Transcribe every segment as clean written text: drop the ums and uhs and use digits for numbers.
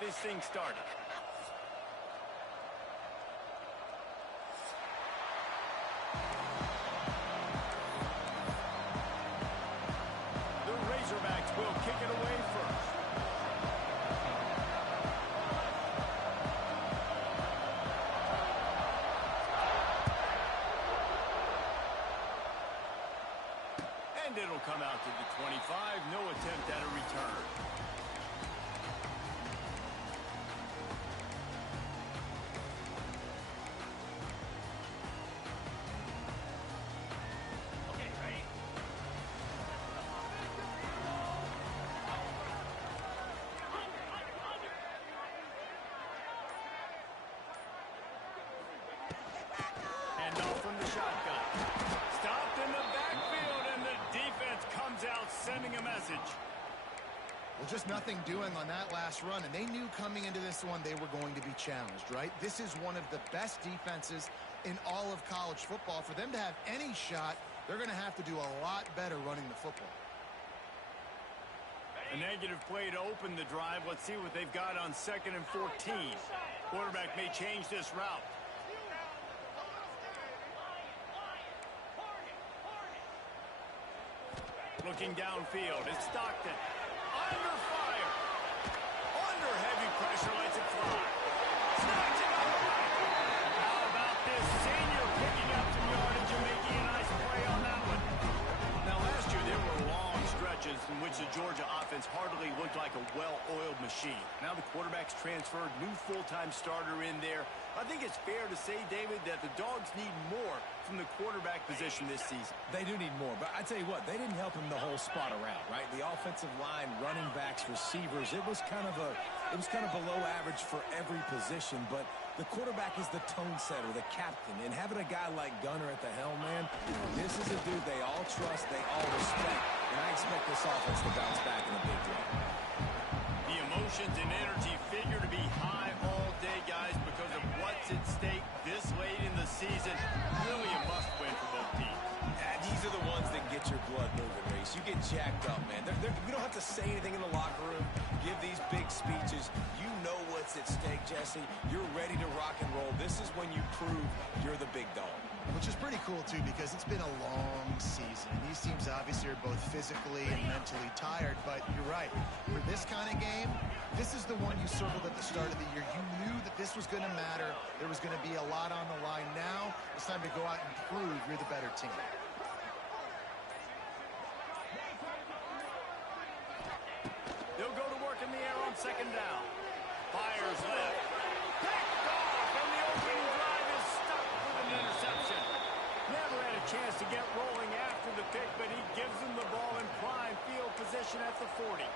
get this thing started. The Razorbacks will kick it away first. And it'll come out to the 25. No attempt at a return. From the shotgun. Stopped in the backfield, and the defense comes out sending a message. Well, just nothing doing on that last run, and they knew coming into this one they were going to be challenged, right? This is one of the best defenses in all of college football. For them to have any shot, they're going to have to do a lot better running the football. A negative play to open the drive. Let's see what they've got on 2nd and 14. Quarterback may change this route. Looking downfield, it's Stockton. Under fire. Under heavy pressure, lets it fly. Snatch it up. How about this senior picking up some yardage and making a nice play on that one? Now, last year there were long stretches in which the Georgia offense hardly looked like a well-oiled machine. Now the quarterback's transferred, new full-time starter in there. I think it's fair to say, David, that the Dogs need more from the quarterback position this season. They do need more, but I tell you what, they didn't help him the whole spot around, right? The offensive line, running backs, receivers, it was kind of below average for every position, but the quarterback is the tone setter, the captain, and having a guy like Gunner at the helm, man, this is a dude they all trust, they all respect, and I expect this offense to bounce back in a big way. The emotions and energy figure to be high all day, guys, because of what's at stake this late in the season. Really a must-win for both teams. These are the ones that get your blood moving, Reese. You get jacked up, man. We don't have to say anything in the locker room, give these big speeches. You know what's at stake, Jesse. You're ready to rock and roll. This is when you prove you're the big dog. Which is pretty cool, too, because it's been a long season. And these teams obviously are both physically and mentally tired, but you're right. For this kind of game, this is the one you circled at the start of the year. You knew that this was going to matter. There was going to be a lot on the line. Now it's time to go out and prove you're the better team. They'll go to work in the air on 2nd down. Fires left. Picked off, and the opening drive is stuck with an interception. Never had a chance to get rolling after the pick, but he gives them the ball in prime field position at the 40.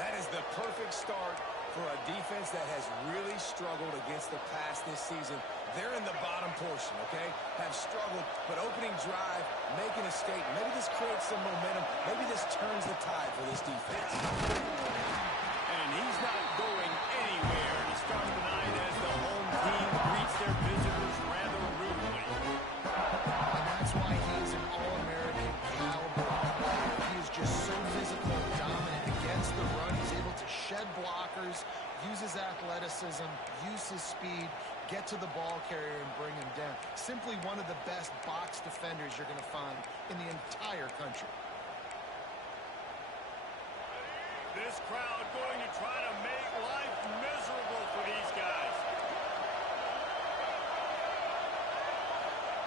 That is the perfect start for a defense that has really struggled against the pass this season. They're in the bottom portion, okay? Have struggled, but opening drive, making a statement. Maybe this creates some momentum. Maybe this turns the tide for this defense. And he's not going anywhere to start the night as the home team greets their visitors rather rudely. And that's why he's an All-American caliber player. He is just so physical and dominant against the run. He's able to shed blockers, use his athleticism, use his speed, get to the ball carrier and bring him down. Simply one of the best box defenders you're going to find in the entire country. This crowd going to try to make life miserable for these guys.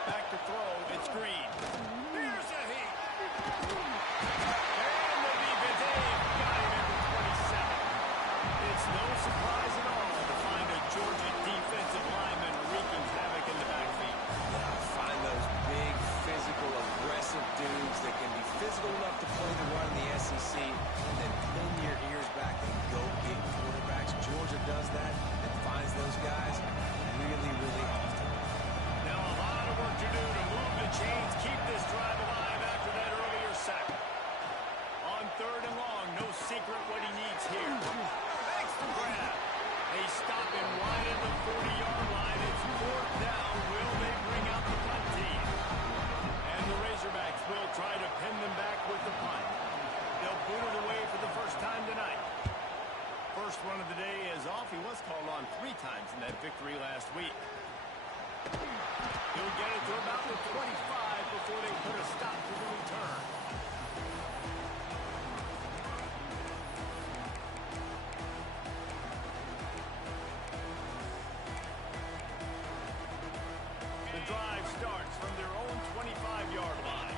Back to throw, it's Green. Here's a heat. And the defense got him at the 27. It's no surprise at all to find a Georgia defensive lineman wreaking havoc in the backfield. Find those big, physical, aggressive dudes that can be physical enough to play the run in the SEC and then pin your ears back and go get quarterbacks. Georgia does that and finds those guys really, really often. Now a lot of work to do to move the chains, keep this drive alive after that earlier sack. On 3rd and long, no secret what he needs here. Thanks to grab. They stop him right at the 40-yard line. It's 4th down. Will they bring out the punt team? And the Razorbacks will try to pin them back with the punt. They'll boot it away for the first time tonight. first run of the day is off. He was called on 3 times in that victory last week. He'll get it to about the 25 before they put a stop to the return. The drive starts from their own 25-yard line.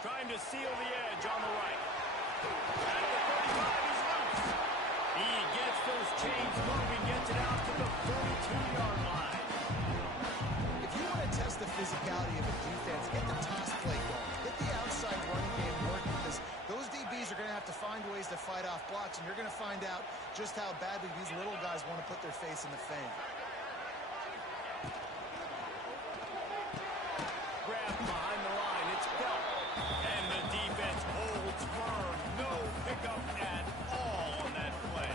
Trying to seal the edge on the right. At the 35, he's loose. He gets those chains moving, gets it out to the 42-yard line. If you want to test the physicality of a defense, get the toss play going. Get the outside running game working, because those DBs are going to have to find ways to fight off blocks, and you're going to find out just how badly these little guys want to put their face in the fan. Grab behind the line. It's Belt. And the defense holds firm. No pickup at all on that play.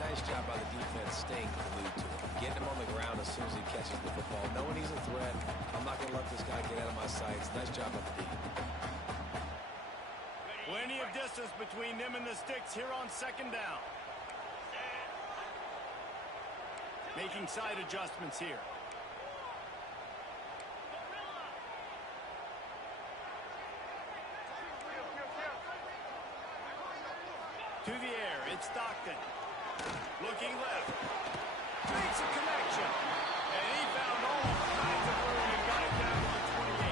Nice job by the defense staying glued to him. Getting him on the ground as soon as he catches the football. Knowing he's a threat, I'm not going to let this guy get out of my sights. Nice job by the defense. Plenty of distance between them and the sticks here on second down. Making side adjustments here. To the air, it's Stockton. Looking left. Makes a connection. And he found all kinds of room and got it down to the 28.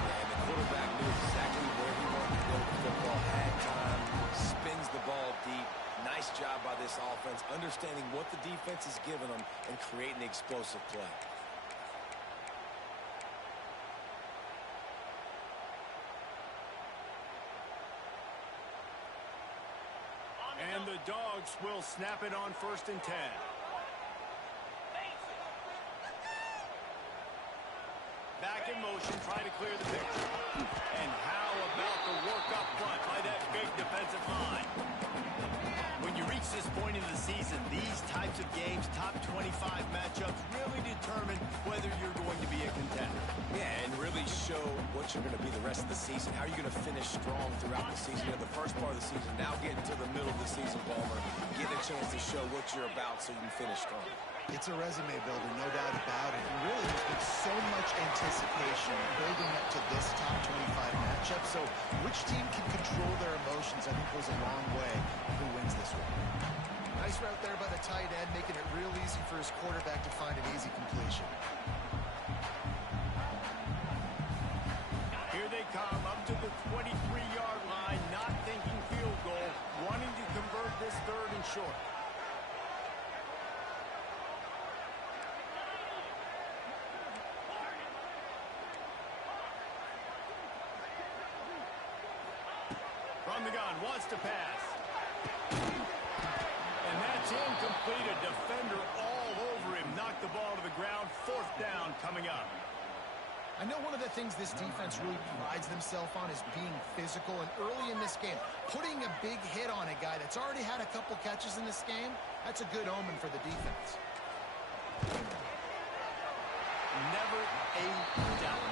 And the quarterback knew exactly where he wanted to go with the football. Had time, spins the ball deep. Nice job by this offense, understanding what the defense is giving them and creating the explosive play. And the Dogs will snap it on 1st and 10. Back in motion, trying to clear the picture. And how about the work up front by that big defensive line? When you reach this point in the season, these types of games, top 25 matchups, really determine whether you're going to be a contender. Yeah, and really show what you're going to be the rest of the season. How are you going to finish strong throughout the season? You know, the first part of the season, now getting to the middle of the season, Palmer, getting a chance to show what you're about so you can finish strong. It's a resume builder, no doubt about it. And really, there's been so much anticipation building up to this top 25 matchup. So which team can control their emotions, I think, goes a long way who wins this one. Nice route there by the tight end, making it real easy for his quarterback to find an easy completion. Here they come up to the 23-yard line, not thinking field goal, wanting to convert this 3rd and short. From the gun, wants to pass. And that's incomplete. A defender all over him. Knocked the ball to the ground. 4th down coming up. I know one of the things this defense really prides themselves on is being physical. And early in this game, putting a big hit on a guy that's already had a couple catches in this game, that's a good omen for the defense. Never a doubt.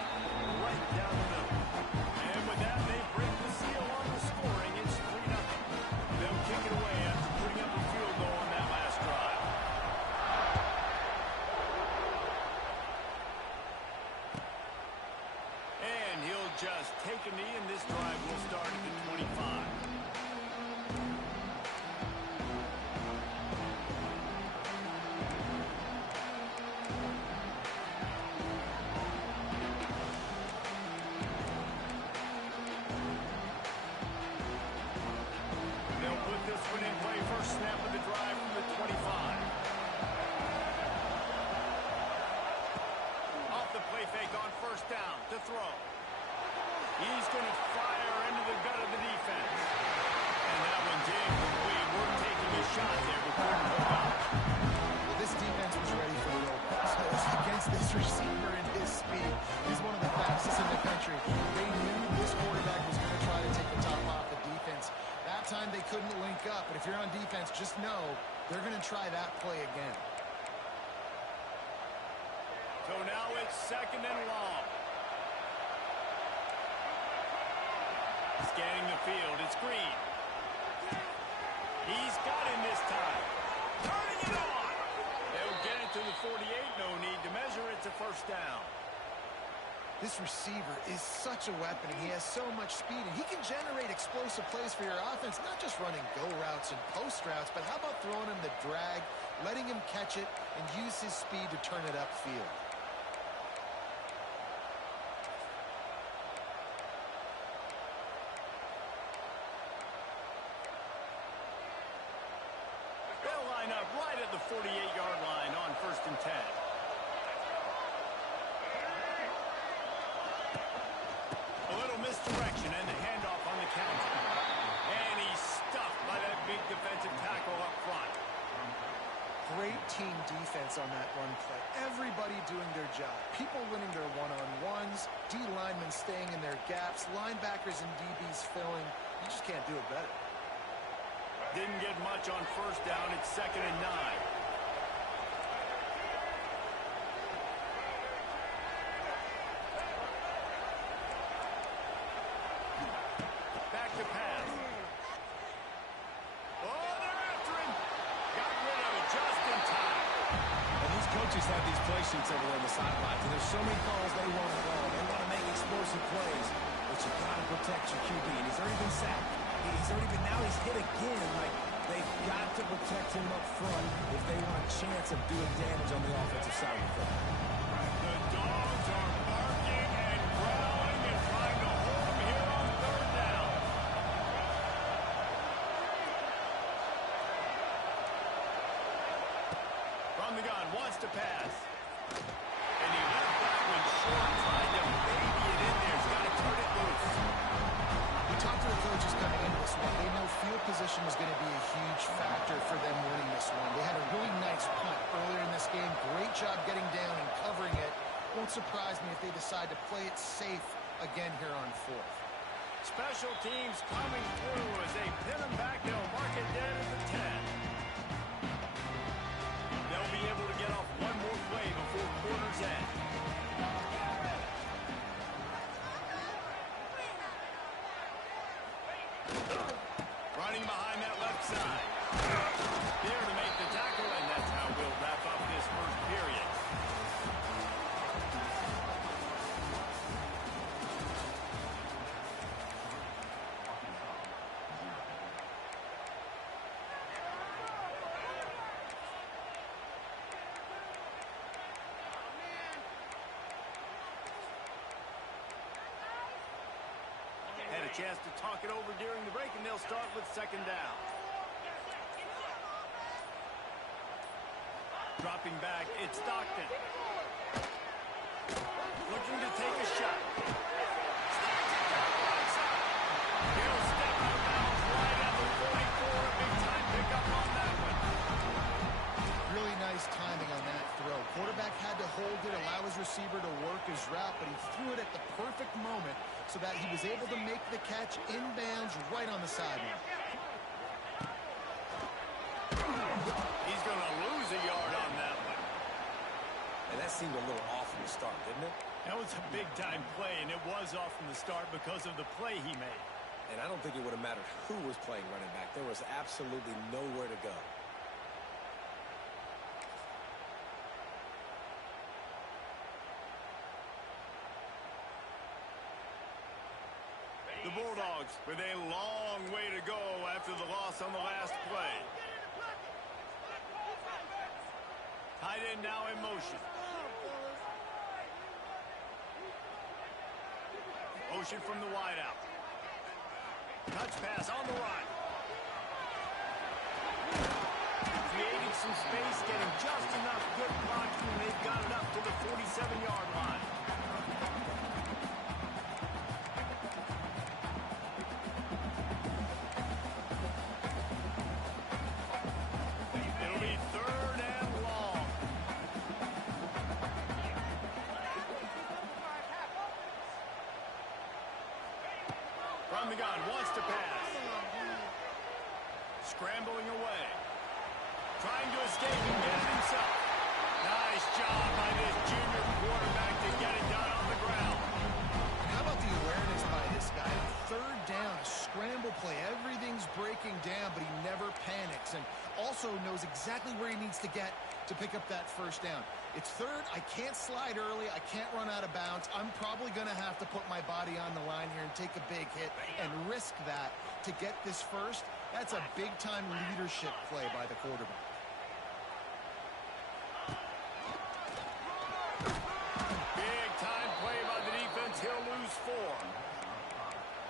Right down the middle. And with that, they break the seal on the scoring. It's 3-0. They'll kick it away after putting up a field goal on that last drive. And he'll just take a knee, and this drive will start at the 25. Snap of the drive from the 25. Off the play fake on 1st down to throw. He's going to fire into the gut of the defense. And that one's incomplete. We're taking a shot there before we hook up. Well, this defense was ready for the roll. So against this receiver and his speed, he's one of the fastest in the country. They knew this quarterback was going to try to take the top off the defense. That time they couldn't link up, but if you're on defense, just know they're going to try that play again. So now it's 2nd and long. Scanning the field, it's Green. He's got him this time. Turning it on. They'll get it to the 48. No need to measure. It's a first down. This receiver is such a weapon, and he has so much speed, and he can generate explosive plays for your offense, not just running go routes and post routes, but how about throwing him the drag, letting him catch it, and use his speed to turn it upfield. They'll line up right at the 48-yard line on 1st and 10. A little misdirection and the handoff on the counter. And he's stuffed by that big defensive tackle up front. Great team defense on that run play. Everybody doing their job. People winning their one-on-ones, D linemen staying in their gaps, linebackers and DBs filling. You just can't do it better. Didn't get much on 1st down. It's 2nd and 9. Back to pass. Oh, they're after him. Got rid of it just in time. And these coaches have these play sheets over there on the sidelines, and there's so many calls they want to call. They want to make explosive plays, but you got to protect your QB, and he's already been sacked. Now he's hit again. Like, they've got to protect him up front if they want a chance of doing damage on the offensive side of the football. The dogs are barking and growling and trying to hold him here on 3rd down. From the gun, wants to pass. And he left that one short, tried to baby it in there. He's got to turn it loose. We talked to the coaches coming into this one. They know field position was going to be a huge factor for them winning this one. They had a really nice punt earlier in this game. Great job getting down and covering it. Won't surprise me if they decide to play it safe again here on 4th. Special teams coming through as they pin him back. They'll mark it dead at the 10. They'll be able to get off one more play before quarter's end. Running behind that left side. There to make the tackle, and that's how we'll wrap up this 1st period. Had a chance to talk it over during the break, and they'll start with 2nd down. Dropping back, it's Stockton. Looking to take a shot. He'll step out of bounds right at the 44. A big-time pickup on that one. Really nice timing on that throw. Quarterback had to hold it, allow his receiver to work his route, but he threw it at the perfect moment so that he was able to make the catch inbounds right on the sideline. He's going to lose a yard on that one. And that seemed a little off from the start, didn't it? That was a big-time play, and it was off from the start because of the play he made. And I don't think it would have mattered who was playing running back. There was absolutely nowhere to go. The Bulldogs with a long way to go after the loss on the last play. Tight end now in motion. Motion from the wideout. Touch pass on the run. Creating some space, getting just enough good blocking, and they've got it up to the 47-yard line. It'll be 3rd and long. From the gun, wants to pass. Scrambling away. Trying to escape and get it himself. Nice job by this junior quarterback to get it done on the ground. How about the awareness by this guy? 3rd down, chance to pick up that first down. It's third. I can't slide early. I can't run out of bounds. I'm probably going to have to put my body on the line here and take a big hit and risk that to get this first. That's a big-time leadership play by the quarterback. Big-time play by the defense. He'll lose 4.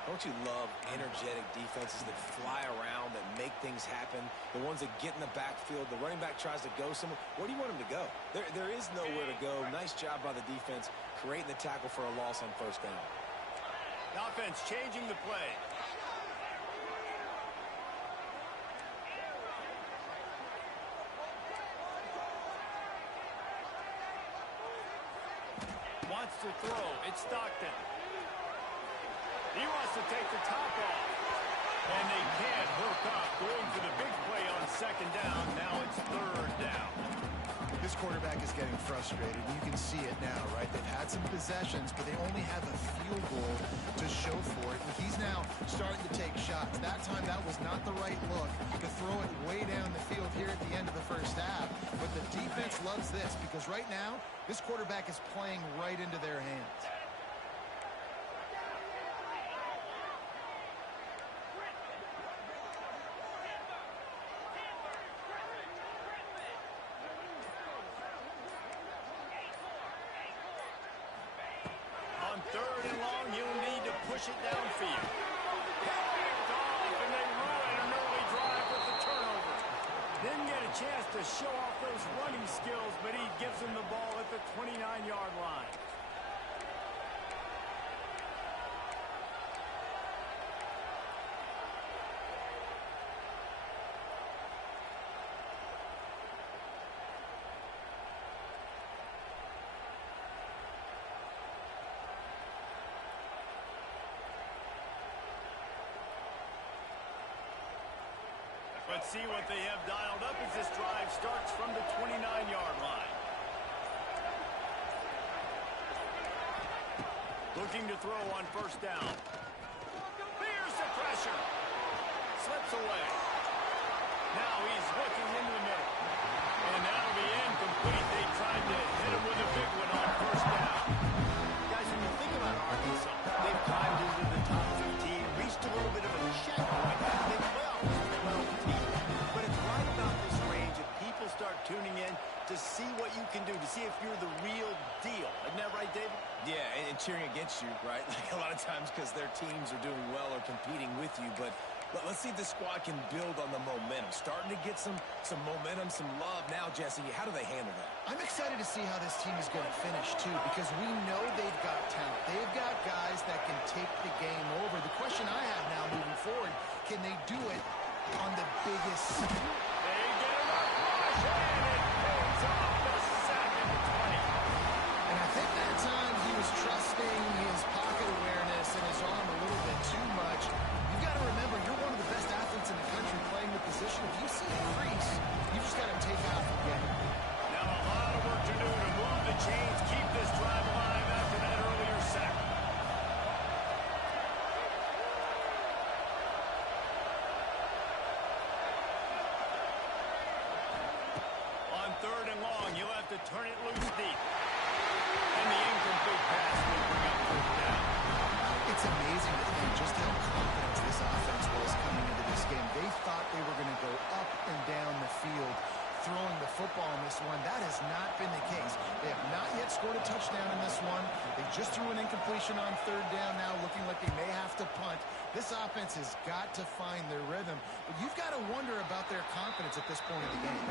Don't you love energetic defenses that fly around, that make things happen, the ones that get in the backfield, the running back tries to go somewhere. Where do you want him to go? There is nowhere to go. Nice job by the defense creating the tackle for a loss on first down. The offense changing the play. Wants to throw. It's Stockton. He wants to take the top off. And they can't hook up. Going for the big play on second down. Now it's third down. This quarterback is getting frustrated. You can see it now, right? They've had some possessions, but they only have a field goal to show for it. And he's now starting to take shots. That time, that was not the right look to throw it way down the field here at the end of the first half. But the defense loves this because right now, this quarterback is playing right into their hands. Third and long, you'll need to push it downfield. Picked off, and they ruin an early drive with the turnover. Didn't get a chance to show off those running skills, but he gives them the ball at the 29-yard line. Let's see what they have dialed up as this drive starts from the 29-yard line. Looking to throw on first down. Fears the pressure. Slips away. Now he's looking into the middle. And that'll be incomplete. They tried to hit him with a big one on first down. Guys, when you think about Arkansas, they've climbed into the top 15, reached a little bit of a check point. They playoff was a 12 team. But it's right about this range that people start tuning in to see what you can do, to see if you're the real deal. Isn't that right, David? Yeah, and cheering against you, right? Like a lot of times because their teams are doing well or competing with you. But let's see if the squad can build on the momentum. Starting to get some momentum, some love. Now, Jesse, how do they handle that? I'm excited to see how this team is going to finish, too, because we know they've got talent. They've got guys that can take the game over. The question I have now moving forward, can they do it on the biggest? They get it up, push, and it pays off the sack at the 20. And I think that time he was trusting his pocket awareness and his arm a little bit too much. You've got to remember, you're one of the best athletes in the country playing the position. If you see a crease, you just got to take off and get it. Now a lot of work to do to move the chains, keep this drive alive after that earlier sack. On third and long, you'll have to turn it loose deep. And the incomplete pass will bring up fourth down. It's amazing to think just how confident this offense was coming into this game. They thought they were going to go up and down the field throwing the football in this one. That has not been the case. They have not yet scored a touchdown in this one. They just threw an incompletion on third down now, looking like they may have to punt. This offense has got to find their rhythm. But you've got to wonder about their confidence at this point of the game.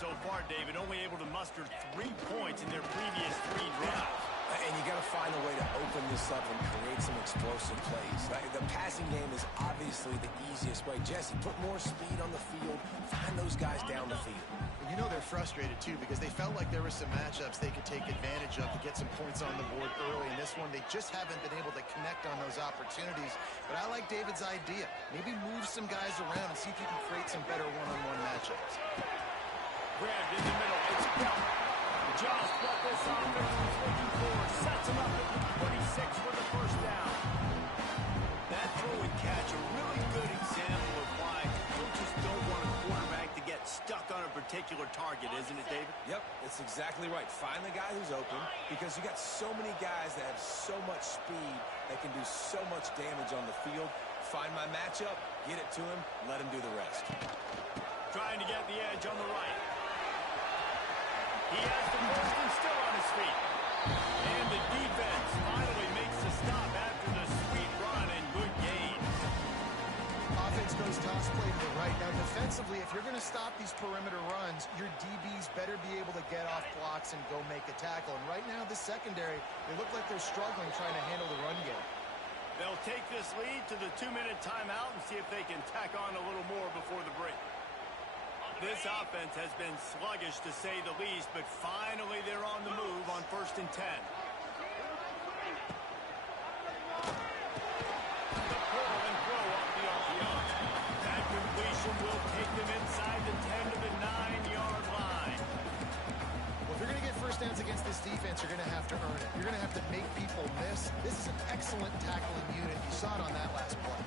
so far, David, only able to muster 3 points in their previous 3 drives. And you got to find a way to open this up and create some explosive plays. The passing game is obviously the easiest way. Jesse, put more speed on the field. Find those guys down the field. You know they're frustrated, too, because they felt like there were some matchups they could take advantage of to get some points on the board early. In this one, they just haven't been able to connect on those opportunities. But I like David's idea. Maybe move some guys around and see if you can create some better one-on-one matchups. Grabbed in the middle. It's Bell. Just what this offense was looking for. Sets him up at the 26 for the first down. That throw and catch, a really good example of why coaches don't want a quarterback to get stuck on a particular target, isn't it, David? Yep, it's exactly right. Find the guy who's open, because you got so many guys that have so much speed that can do so much damage on the field. Find my matchup, get it to him, let him do the rest. Trying to get the edge on the right. He has the first and still on his feet. And the defense finally makes the stop after the sweet run and good gain. Offense goes toss play to the right. Now, defensively, if you're going to stop these perimeter runs, your DBs better be able to get off blocks and go make a tackle. And right now, the secondary, they look like they're struggling trying to handle the run game. They'll take this lead to the 2-minute timeout and see if they can tack on a little more before the break. This offense has been sluggish, to say the least, but finally they're on the move on 1st and 10. The pull and throw off the RPO. That completion will take them inside the 10 to the 9-yard line. Well, if you're going to get first downs against this defense, you're going to have to earn it. You're going to have to make people miss. This is an excellent tackling unit. You saw it on that last play.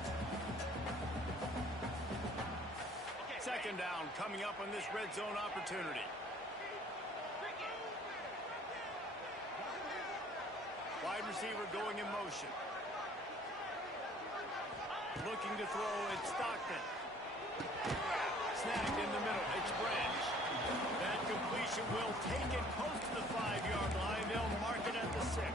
Second down coming up on this red zone opportunity. Wide receiver going in motion. Looking to throw, it's Stockton. Snagged in the middle, it's Branch. That completion will take it close to the 5-yard line. They'll mark it at the 6.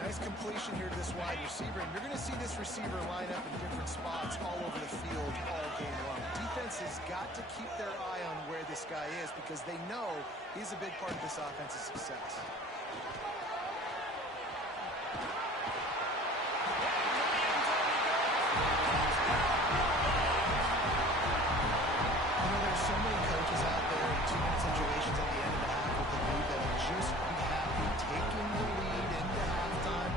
Nice completion here to this wide receiver, and you're going to see this receiver line up in different spots all over the field all game long. Defense has got to keep their eye on where this guy is because they know he's a big part of this offense's success. You know, there's so many coaches out there in 2-minute situations at the end of the half with the lead that will just be happy taking the lead into halftime.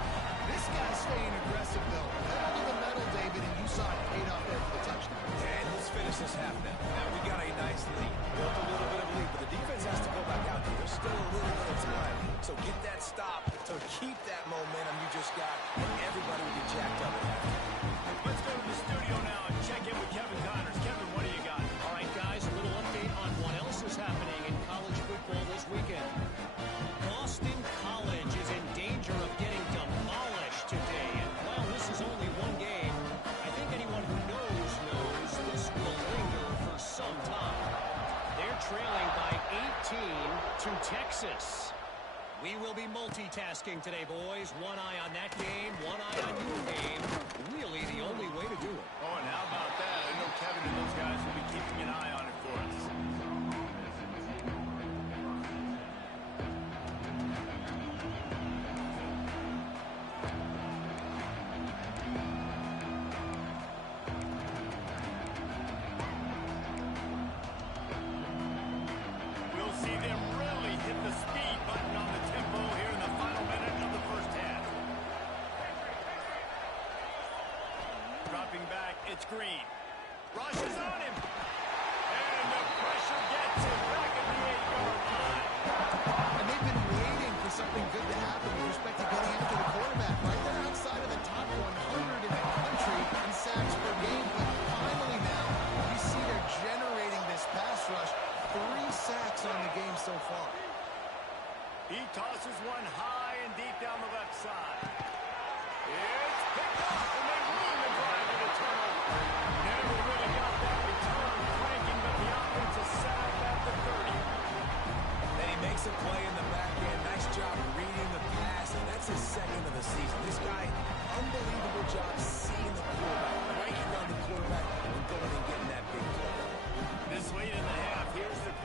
This guy's staying aggressive, though. Pedal to the metal, David, and you saw it paid off there for the touchdown. And let's finish this half now. Now, we got a nice lead. Built a little bit of a lead, but the defense has to go back out there. There's still a little bit of time. So get that stop to keep that momentum you just got, and everybody will be jacked up at halftime. Let's go to the studio now and check in with Kevin Connors. Kevin, what do you got? All right, guys, a little update on what else is happening in college football this weekend. Boston College is in danger of getting demolished today. And while this is only one game, I think anyone who knows this will linger for some time. They're trailing by 18 to Texas. We will be multitasking today, boys. One eye on that game, one eye on your game. Really the only way to do it. Oh, and how about that? I know Kevin and those guys will be keeping an eye on it for us. We'll see them really hit the speed button on the tempo here in the final minute of the first half. Dropping back, it's Green. Rushes on him. And the pressure gets him back at the 8-yard line. And they've been waiting for something good to happen with respect to getting after the quarterback. Right there outside of the top 100 in the country in sacks per game. But finally now, you see they're generating this pass rush. 3 sacks on the game so far. He tosses one high and deep down the left side. It's picked up, and they ruin the drive with a turnover. Never really got that return cranking, but the offense is set up at the 30. Then he makes a play in the back end. Nice job reading the pass, and that's his second of the season. This guy, unbelievable job seeing the quarterback, breaking down the quarterback, and going and getting that big play. This late in the half, here's the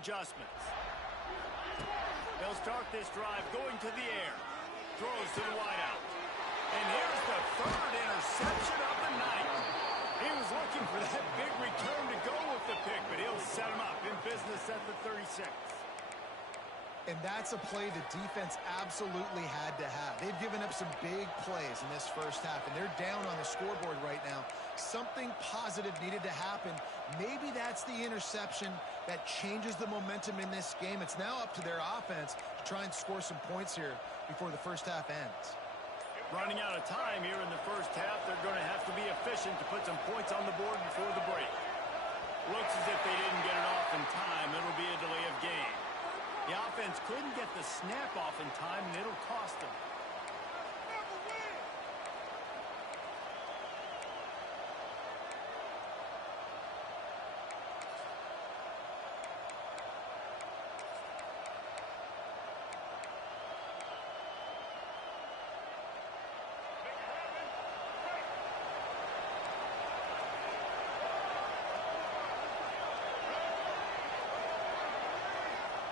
adjustments. They'll start this drive going to the air. Throws to the wideout. And here's the third interception of the night. He was looking for that big return to go with the pick, but he'll set him up in business at the 36. And that's a play the defense absolutely had to have. They've given up some big plays in this first half, and they're down on the scoreboard right now. Something positive needed to happen. Maybe that's the interception that changes the momentum in this game. It's now up to their offense to try and score some points here before the first half ends. Running out of time here in the first half, they're going to have to be efficient to put some points on the board before the break. Looks as if they didn't get it off in time. It'll be a delay of game. The offense couldn't get the snap off in time, and it'll cost them.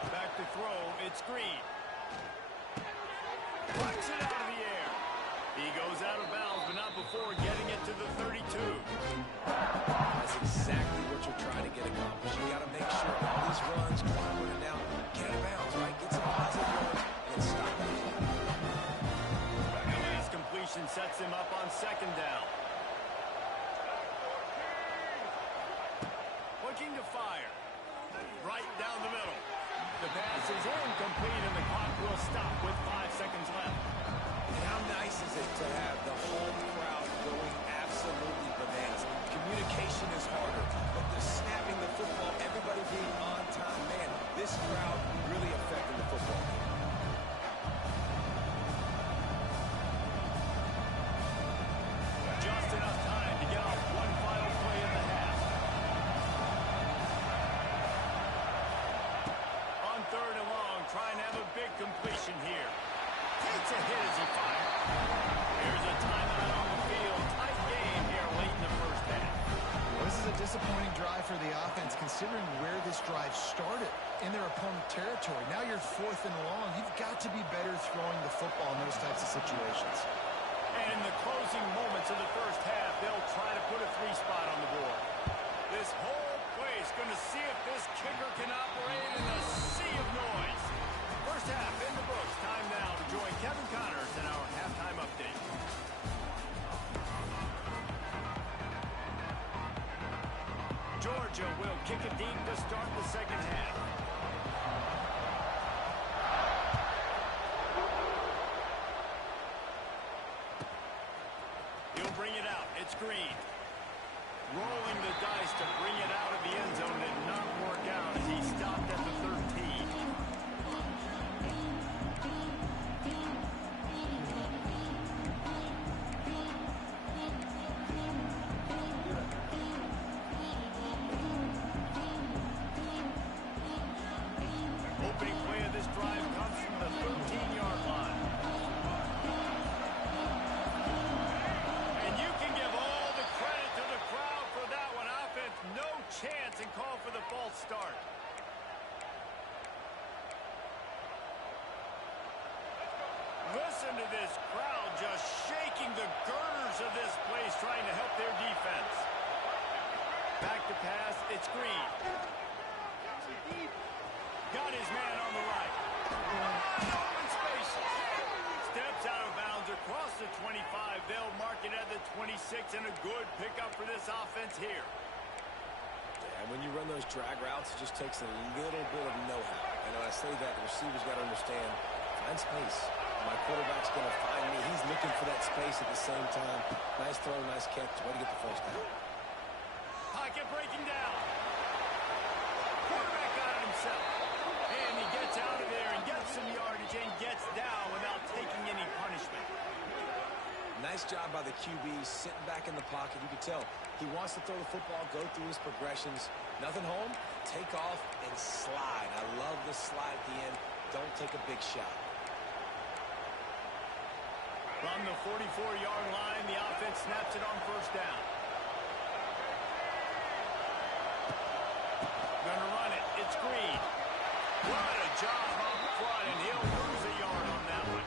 Back to throw, it's Green. Flicks it out of the air. He goes out of bounds, but not before getting it to the 32. That's exactly what you're trying to get accomplished. You got to make sure all these runs, climbing it down, get out of bounds, right? Get some positive yards and stop that. And his completion sets him up on second down. Looking to fire. Right down the middle. The pass is incomplete, and the clock will stop with 5 seconds left. And how nice is it to have the home crowd going absolutely bananas? Communication is harder, but the snapping the football, everybody being on time, man, this crowd really affecting the football. Just enough time to get off one final play in the half. On third and long, trying to have a big completion here. Takes a hit as he fires. Here's a timeout on the field. Tight game here late in the first half. Well, this is a disappointing drive for the offense, considering where this drive started in their opponent territory. Now you're fourth and long. You've got to be better throwing the football in those types of situations. And in the closing moments of the first half, they'll try to put a 3 spot on the board. This whole place going to see if this kicker can operate in a sea of noise. First half in the books. Time now to join Kevin Connors in our halftime update. Georgia will kick it deep to start the second half. He'll bring it out. It's Green. Rolling the dice to bring it out of the end zone. Did not work out as he stopped at the 13. Opening play of this drive comes from the 13-yard line. And you can give all the credit to the crowd for that one. Offense, no chance, and call for the false start. Listen to this crowd just shaking the girders of this place, trying to help their defense. Back to pass, it's Green. Got his man on the right. Open spaces. Steps out of bounds across the 25. They'll mark it at the 26, and a good pickup for this offense here. And when you run those drag routes, it just takes a little bit of know-how. And when I say that, the receiver's got to understand, find space. My quarterback's going to find me. He's looking for that space at the same time. Nice throw, nice catch. Way to get the first down. Pocket breaking down. Quarterback got it himself. And he gets out of there and gets some yardage and gets down without taking any punishment. Nice job by the QB, sitting back in the pocket. You can tell he wants to throw the football, go through his progressions. Nothing home, take off and slide. I love the slide at the end. Don't take a big shot. From the 44-yard line, the offense snaps it on first down. Gonna run it. It's screen. What a job up front, and he'll lose a yard on that one.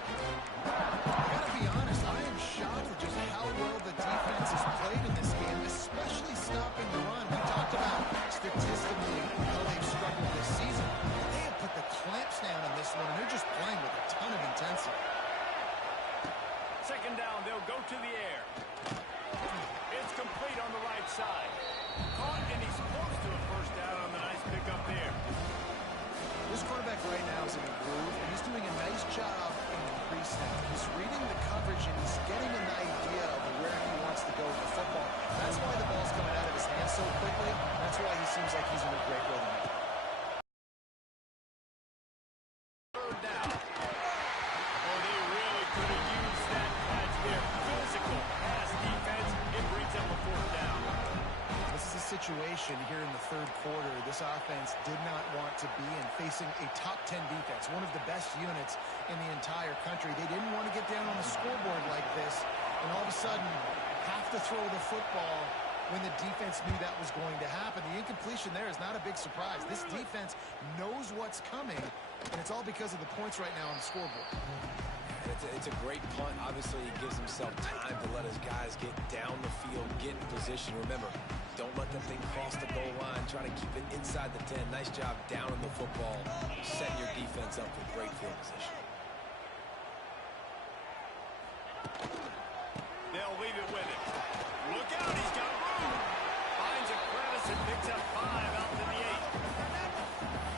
I gotta be honest, I am shocked at just how well the defense has played in this game, especially stopping the run. We talked about statistically how they've struggled this season. They have put the clamps down on this one, and they're just playing with a ton of intensity. Second down, they'll go to the air. It's complete on the right side. Caught, and he's close to a first down on the nice pickup there. This quarterback right now is in a groove, and he's doing a nice job in the pre-snap. He's reading the coverage, and he's getting an idea of where he wants to go with the football. That's why the ball's coming out of his hands so quickly. That's why he seems like he's in a great rhythm. Third down. Oh, they really could have used that catch there. Physical pass defense. It brings up a fourth down. This is a situation here in the third quarter this offense did not want to be in, facing a top 10 defense, one of the best units in the entire country. They didn't want to get down on the scoreboard like this, and all of a sudden have to throw the football when the defense knew that was going to happen. The incompletion there is not a big surprise. This defense knows what's coming, and it's all because of the points right now on the scoreboard. It's a great punt. Obviously, he gives himself time to let his guys get down the field, get in position. Remember, don't let that thing cross the goal line. Try to keep it inside the 10. Nice job down in the football, setting your defense up for great field position. They'll leave it with him. Look out, he's got room. Finds a crevice and picks up 5 out to the 8.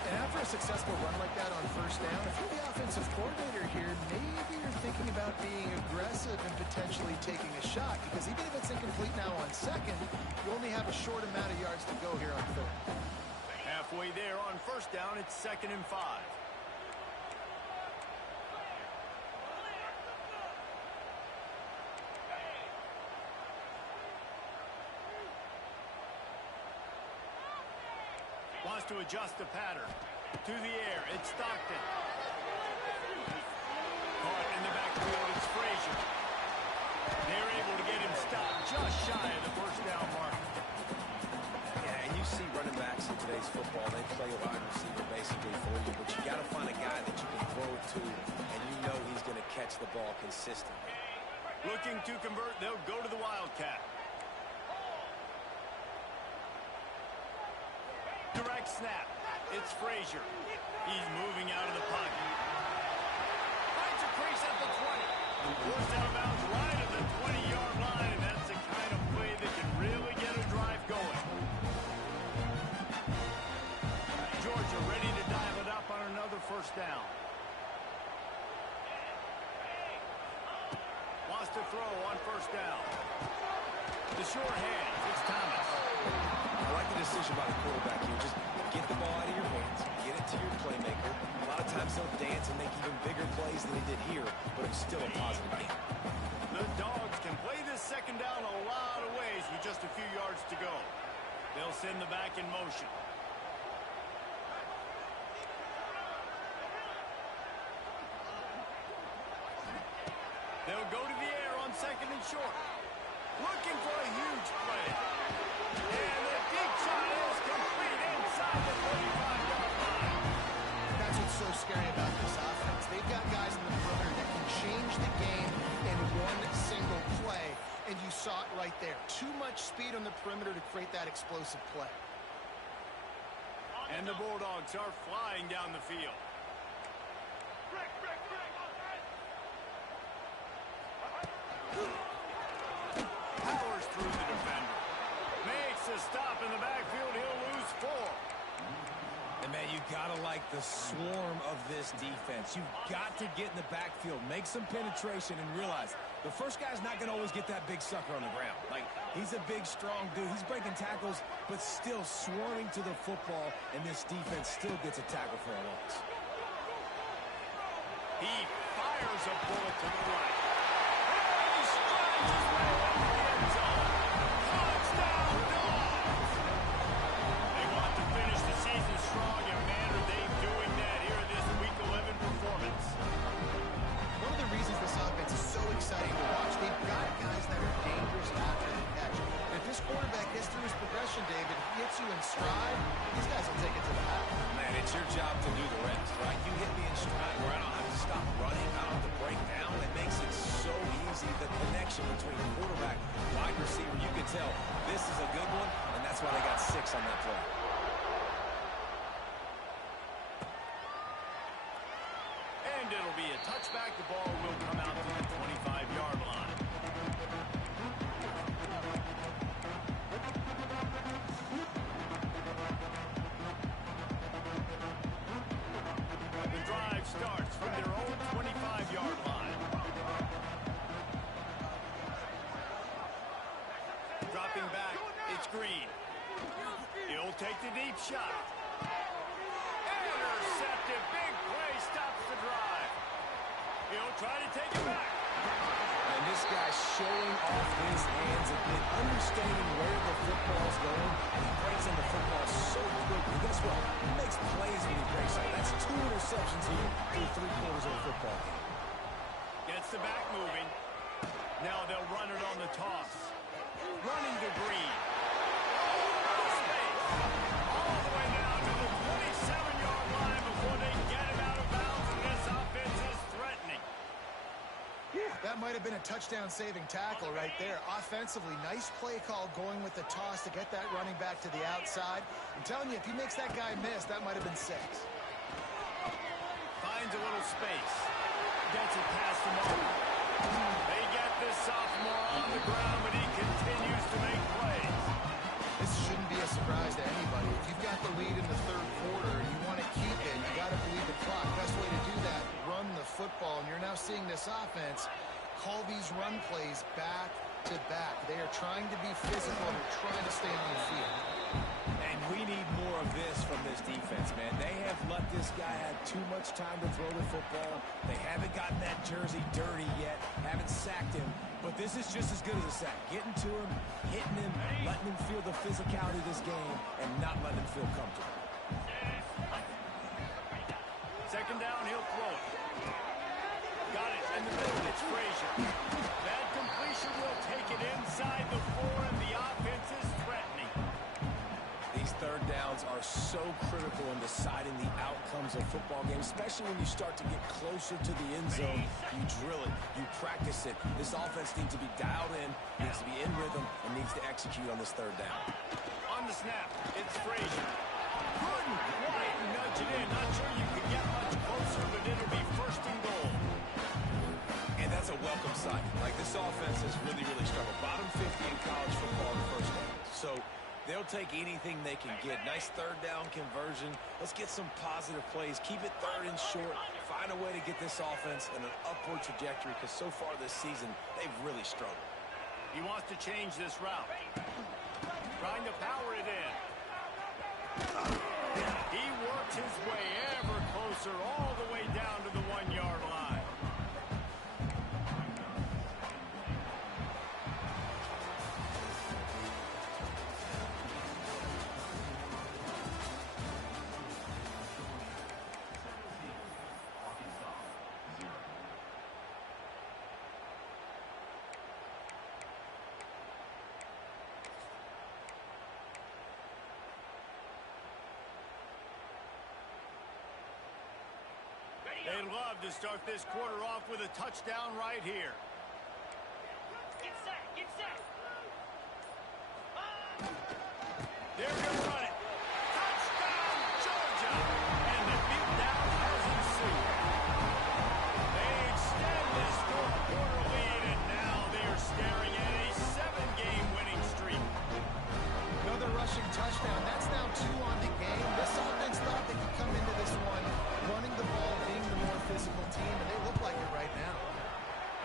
And after a successful run like that on first down, if you're the offensive coordinator here, maybe you're thinking about being aggressive and potentially taking a shot, because even if it's incomplete now on second, you only have a short amount of yards to go here on third. Halfway there on first down, it's 2nd and 5. Wants to adjust the pattern. To the air, it's Stockton. Caught in the backfield, it's Frazier. They're able to get him stopped just shy of the first down mark. Yeah, and you see running backs in today's football, they play a wide receiver basically for you, but you got to find a guy that you can throw it to, and you know he's going to catch the ball consistently. Looking to convert, they'll go to the Wildcat. Direct snap. It's Frazier. He's moving out of the pocket. Finds a crease at the 20. Forced out of bounds right at the 20-yard line, and that's the kind of play that can really get a drive going. Georgia ready to dial it up on another first down. Wants to throw on first down. The short hand. It's Thomas. I like the decision by the quarterback here. Just get the ball out of your hands, get it to your playmaker. A lot of times they'll dance and make even bigger plays than they did here, but it's still a positive game. The Dogs can play this second down a lot of ways with just a few yards to go. They'll send the back in motion. They'll go to the air on 2nd and short. Looking for a huge play. And the deep shot is complete inside the 35-yard line. That's what's so scary about this offense. They've got guys in the perimeter that can change the game in one single play, and you saw it right there. Too much speed on the perimeter to create that explosive play. And the Bulldogs are flying down the field. Powers through the defender. Makes a stop in the backfield. He'll lose 4. And, man, you got to like the swarm of this defense. You've got to get in the backfield, make some penetration, and realize the first guy's not going to always get that big sucker on the ground. Like, he's a big, strong dude. He's breaking tackles, but still swarming to the football, and this defense still gets a tackle for a loss. He fires a bullet to the right. He strides his way up the end zone. Touchdown, Dogs! They want to finish the season strong, and man, are they doing that here in this Week 11 performance. One of the reasons this offense is so exciting to watch, they've got guys that are dangerous after the catch. If this quarterback gets through his progression, David, he hits you in stride, these guys will take it to the house. Man, tell this is a good one, and that's why they got 6 on that play. And it'll be a touchback. The ball will come out to the 25-yard line. The drive starts from their own 25-yard line. Dropping back, it's Green. He'll take the deep shot. Intercepted. Big play stops the drive. He'll try to take it back. And this guy's showing off his hands a bit, understanding where the football's going, and he breaks on the football so quickly. Guess what? He makes plays when he breaks on it. That's 2 interceptions here through 3 quarters of a football game. Gets the back moving. Now they'll run it on the toss. Running to Green. Space. All the way down to the 27-yard line before they get him out of bounds, and this offense is threatening. That might have been a touchdown-saving tackle right there. Offensively, nice play call going with the toss to get that running back to the outside. I'm telling you, if he makes that guy miss, that might have been 6. Finds a little space. Gets it past him over. They get this sophomore on the ground, but he continues to make plays. This shouldn't be a surprise to anybody. If you've got the lead in the 3rd quarter and you want to keep it, you got to bleed the clock. Best way to do that, run the football. And you're now seeing this offense call these run plays back to back. They are trying to be physical and they're trying to stay on the field. And we need more of this from this defense, man. They have let this guy have too much time to throw the football. They haven't gotten that jersey dirty yet, haven't sacked him. But this is just as good as a sack. Getting to him, hitting him, letting him feel the physicality of this game, and not letting him feel comfortable. Second down, he'll throw it. Got it in the middle. It's Frazier. That completion will take it inside the 4, and the offense is threatening. These 3rd downs are so critical in deciding the outcomes of football games, especially when you start to get closer to the end zone. You drill it, you practice it. This offense needs to be dialed in, needs to be in rhythm, and needs to execute on this 3rd down. On the snap, it's Frazier. Couldn't quite nudge it in. Not sure you could get much closer, but it'll be 1st and goal. And that's a welcome sight. Like, this offense has really, really struggled. Bottom 50 in college football in the 1st game. So they'll take anything they can get. Nice 3rd down conversion. Let's get some positive plays. Keep it 3rd and short. Find a way to get this offense in an upward trajectory, because so far this season, they've really struggled. He wants to change this route. Trying to power it in. He works his way ever closer, all the way down to the 1-yard line. They'd love to start this quarter off with a touchdown right here. Get set, get set. They're going to run it. Touchdown, Georgia! And the beatdown has ensued. They extend this 4th-quarter lead, and now they are staring at a 7-game winning streak. Another rushing touchdown. That's now 2 on the game. This offense thought they could come into this one running the ball, being the more physical team, and they look like it right now.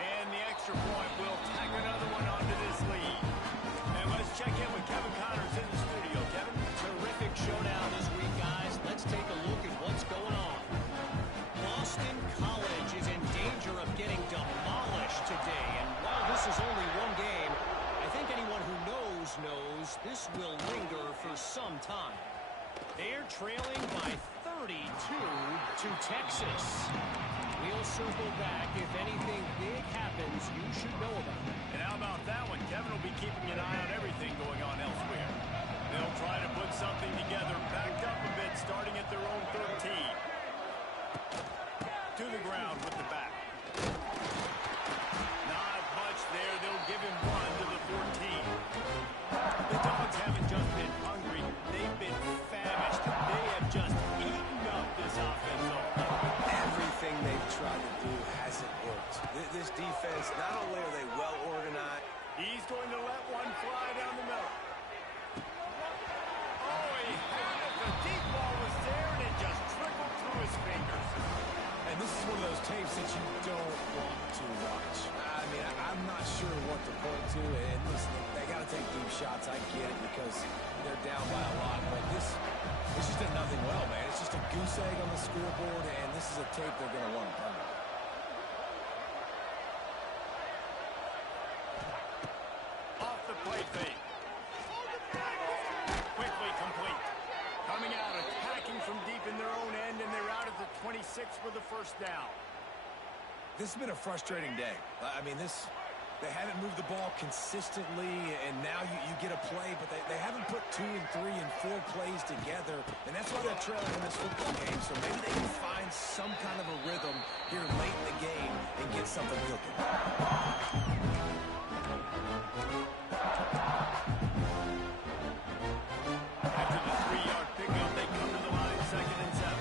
And the extra point will tack another one onto this lead. And let's check in with Kevin Connors in the studio. Kevin? Terrific showdown this week, guys. Let's take a look at what's going on. Boston College is in danger of getting demolished today. And while this is only 1 game, I think anyone who knows this will linger for some time. They're trailing by 32 to Texas. We'll circle back. If anything big happens, you should know about it. And how about that one? Kevin will be keeping an eye on everything going on elsewhere. They'll try to put something together, backed up a bit, starting at their own 13. To the ground with the back. Not much there. They'll give him 1 to the 14. offense haven't just been hungry, they've been famished. They have just eaten up this offensive line. Everything they've tried to do hasn't worked. This defense, not only are they well organized. He's going to let one fly down the middle. Oh, he had it. The deep ball was there, and it just trickled through his fingers. And this is one of those tapes that you don't want to watch. I mean, I'm not sure what to point to. And listen, they got to take deep shots. I get it because they're down by a lot. But this just did nothing well, man. It's just a goose egg on the scoreboard, and this is a tape they're going to want to burn. Off the play fake. Quickly complete. Coming out, attacking from deep in their own end, and they're out at the 26 for the first down. This has been a frustrating day. I mean, they haven't moved the ball consistently, and now you get a play, but they haven't put 2 and 3 and 4 plays together, and that's why they're trailing in this football game. So maybe they can find some kind of a rhythm here late in the game and get something cooking. After the 3-yard pickup, they come to the line, 2nd and 7.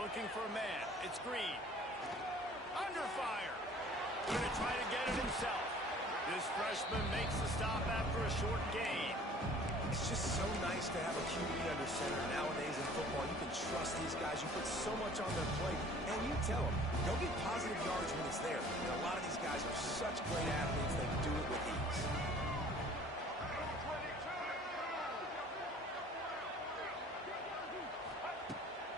Looking for a man. It's Green. Under fire. Going to try to get it himself. This freshman makes the stop after a short gain. It's just so nice to have a QB under center. Nowadays in football, you can trust these guys. You put so much on their plate, and you tell them, go get positive yards when it's there. You know, a lot of these guys are such great athletes, they do it with ease.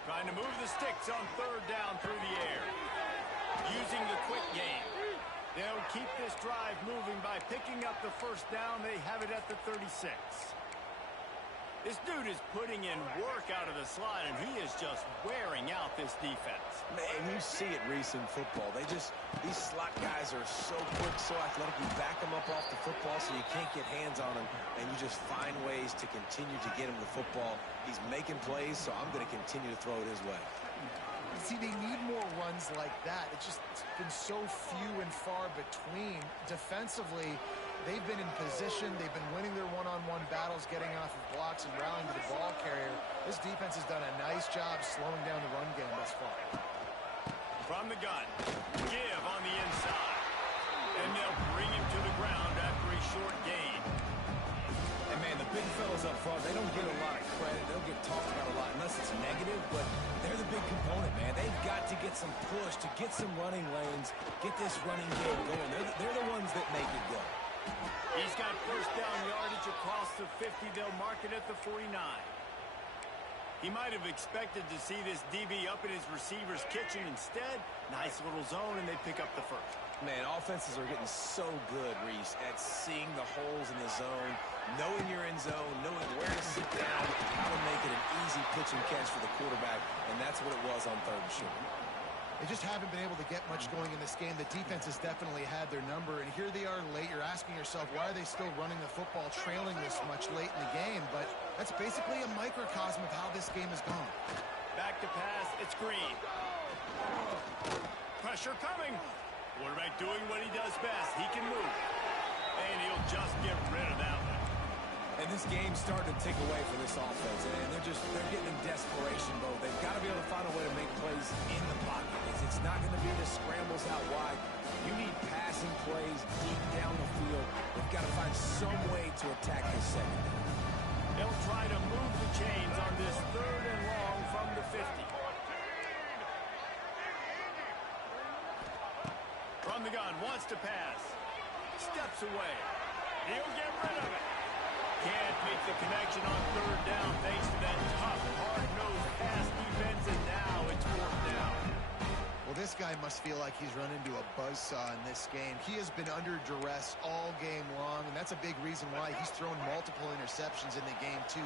Trying to move the sticks on 3rd down through the air. Using the quick game. They'll keep this drive moving by picking up the 1st down. They have it at the 36. This dude is putting in work out of the slot, and he is just wearing out this defense. Man, you see it, Reese, in football. These slot guys are so quick, so athletic. You back them up off the football so you can't get hands on them, and you just find ways to continue to get him the football. He's making plays, so I'm going to continue to throw it his way. See, they need more runs like that. It's been so few and far between. Defensively, they've been in position. They've been winning their one-on-one battles, getting off of blocks and rallying to the ball carrier. This defense has done a nice job slowing down the run game thus far. From the gun, give on the inside. And they'll bring him to the ground after a short gain. And, man, the big fellas up front, they don't get a lot of credit. They'll get talked about a lot unless it's negative, but they're the big component, man. They've got to get some push, to get some running lanes, get this running game going. They're the ones that make it go. He's got 1st down yardage across the 50. They'll mark it at the 49. He might have expected to see this DB up in his receiver's kitchen. Instead, nice little zone, and they pick up the 1st. Man, offenses are getting so good, Reese, at seeing the holes in the zone, knowing you're in zone, knowing where to sit down, how to make it an easy pitch and catch for the quarterback, and that's what it was on 3rd and short. They just haven't been able to get much going in this game. The defense has definitely had their number, and here they are late. You're asking yourself, why are they still running the football, trailing this much late in the game? But that's basically a microcosm of how this game has gone. Back to pass, it's Green. Pressure coming. Quarterback doing what he does best. He can move. And he'll just get rid of that one. And this game's starting to take away for this offense, and they're getting in desperation mode. They've got to be able to find a way to make plays in the pocket. It's not going to be the scrambles out wide. You need passing plays deep down the field. They've got to find some way to attack this secondary. They'll try to move the chains on this 3rd and long from the 50. From the gun, wants to pass. Steps away. He'll get rid of it. Can't make the connection on 3rd down thanks to that tough, hard-nosed pass defense, and now it's 4th down. Well, this guy must feel like he's run into a buzzsaw in this game. He has been under duress all game long, and that's a big reason why he's thrown multiple interceptions in the game, too.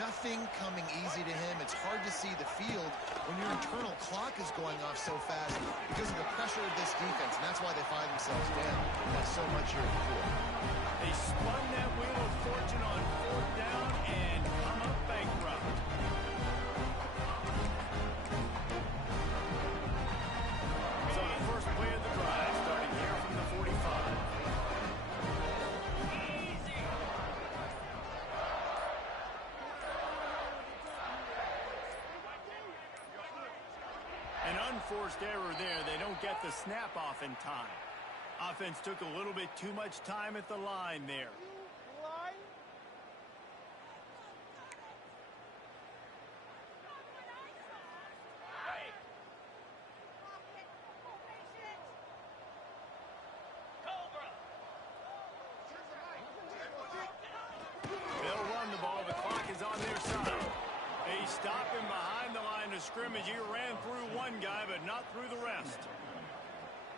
Nothing coming easy to him. It's hard to see the field when your internal clock is going off so fast because of the pressure of this defense, and that's why they find themselves down by so much here in the fourth. They spun that wheel of fortune on 4th down and come up bankrupt. So the first play of the unforced error there. They don't get the snap off in time. Offense took a little bit too much time at the line there. They'll run the ball. The clock is on their side. They stop him behind the line of scrimmage. He ran through one guy, but not through the rest.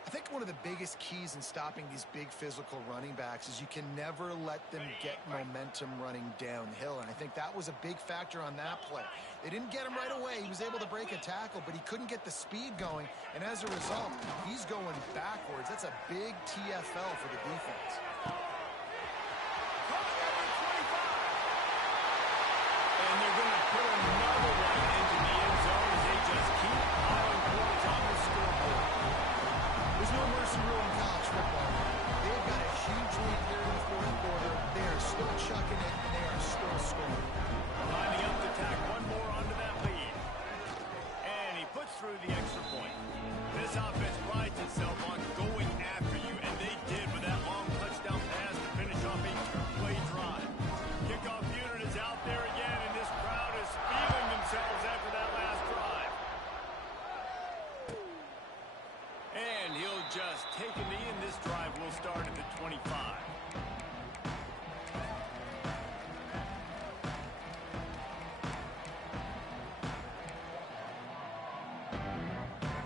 I think one of the biggest keys in stopping these big physical running backs is you can never let them get momentum running downhill, and I think that was a big factor on that play. They didn't get him right away. He was able to break a tackle, but he couldn't get the speed going, and as a result, he's going backwards. That's a big TFL for the defense. And they're going to put another one into the end zone as they just keep piling points on the scoreboard. There's no mercy rule in college football. They've got a huge lead here in the fourth quarter. They are still chucking it, and they are still scoring. Lining up to tack one more onto that lead. And he puts through the extra point. This offense prides itself on going after you, and they did with that long touchdown pass to finish off a two-play drive. Kickoff unit is out there again, and this crowd is feeling themselves after that last drive. And he'll just take a knee, and this drive will start at the 25.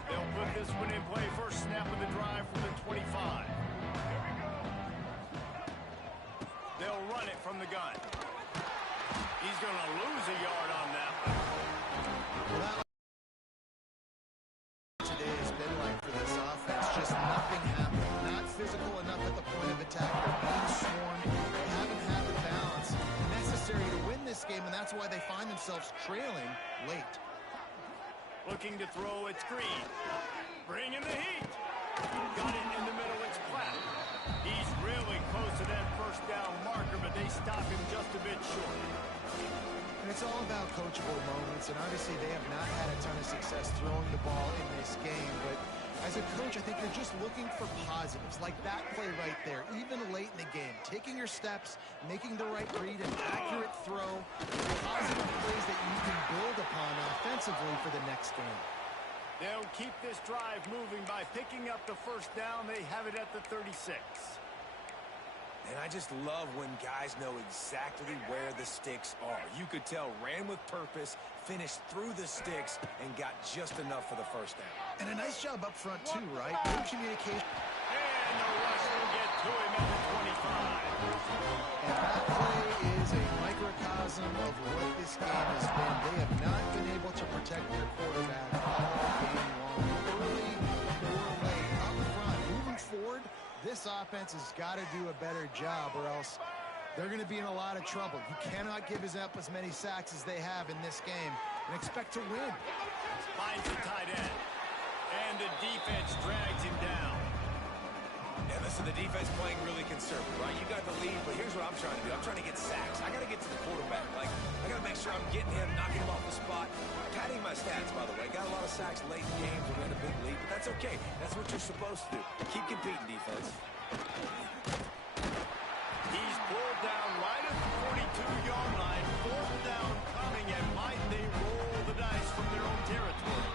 They'll put this one in play. First snap of the drive from the 25. They'll run it from the gun. He's going to lose a yard on that one. Well, that today has been like for this offense. Just nothing happened. Not physical enough at the point of attack. They're being swarmed. They haven't had the balance necessary to win this game, and that's why they find themselves trailing late. Looking to throw, it's Green. Bringing the heat. Got it in the middle, it's Platt. He's really close to that first down marker, but they stop him just a bit short. And it's all about coachable moments, and obviously they have not had a ton of success throwing the ball in this game, but as a coach, I think you're just looking for positives, like that play right there, even late in the game, taking your steps, making the right read, an accurate throw, positive plays that you can build upon offensively for the next game. They'll keep this drive moving by picking up the first down. They have it at the 36. And I just love when guys know exactly where the sticks are. You could tell ran with purpose, finished through the sticks, and got just enough for the first down. And a nice job up front, too, right? Good communication. And the rush will get to him at the 25. And that play is a microcosm of what this game has been. They have not been able to protect their quarterback all game long. Early or late, up front, moving forward, this offense has got to do a better job or else they're going to be in a lot of trouble. You cannot give us up as many sacks as they have in this game and expect to win. Finds the tight end. And the defense drags him down. And listen, the defense playing really conservative, right? You got the lead, but here's what I'm trying to do. I'm trying to get sacks. I got to get to the quarterback. Like, I got to make sure I'm getting him, knocking him off the spot. Padding my stats, by the way. Got a lot of sacks late in games. We're in a big lead, but that's okay. That's what you're supposed to do. Keep competing, defense. He's pulled down right at the 42-yard line. Fourth down coming, and might they roll the dice from their own territory.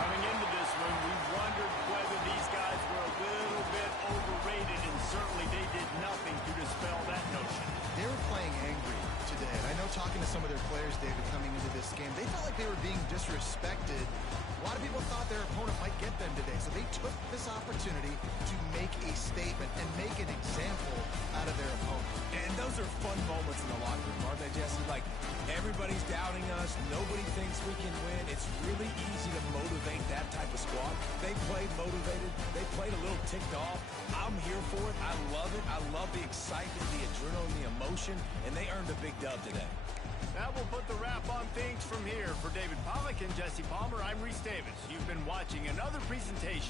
Coming into this one, we wondered whether these guys were a little bit overrated, and certainly they did nothing to dispel that notion. They were playing angry today, and I know talking to some of their players, David, coming into this game, they felt like they were being disrespected. A lot of people thought their opponent might get them today, so they took this opportunity to make a statement and make an example out of their opponent. And those are fun moments in the locker room, aren't they, Jesse? Like, everybody's doubting us. Nobody thinks we can win. It's really easy to motivate that type of squad. They played motivated. They played a little ticked off. I'm here for it. I love it. I love the excitement, the adrenaline, the emotion, and they earned a big dub today. That will put the wrap on things from here. For David Pollack and Jesse Palmer, I'm Reese Davis. You've been watching another presentation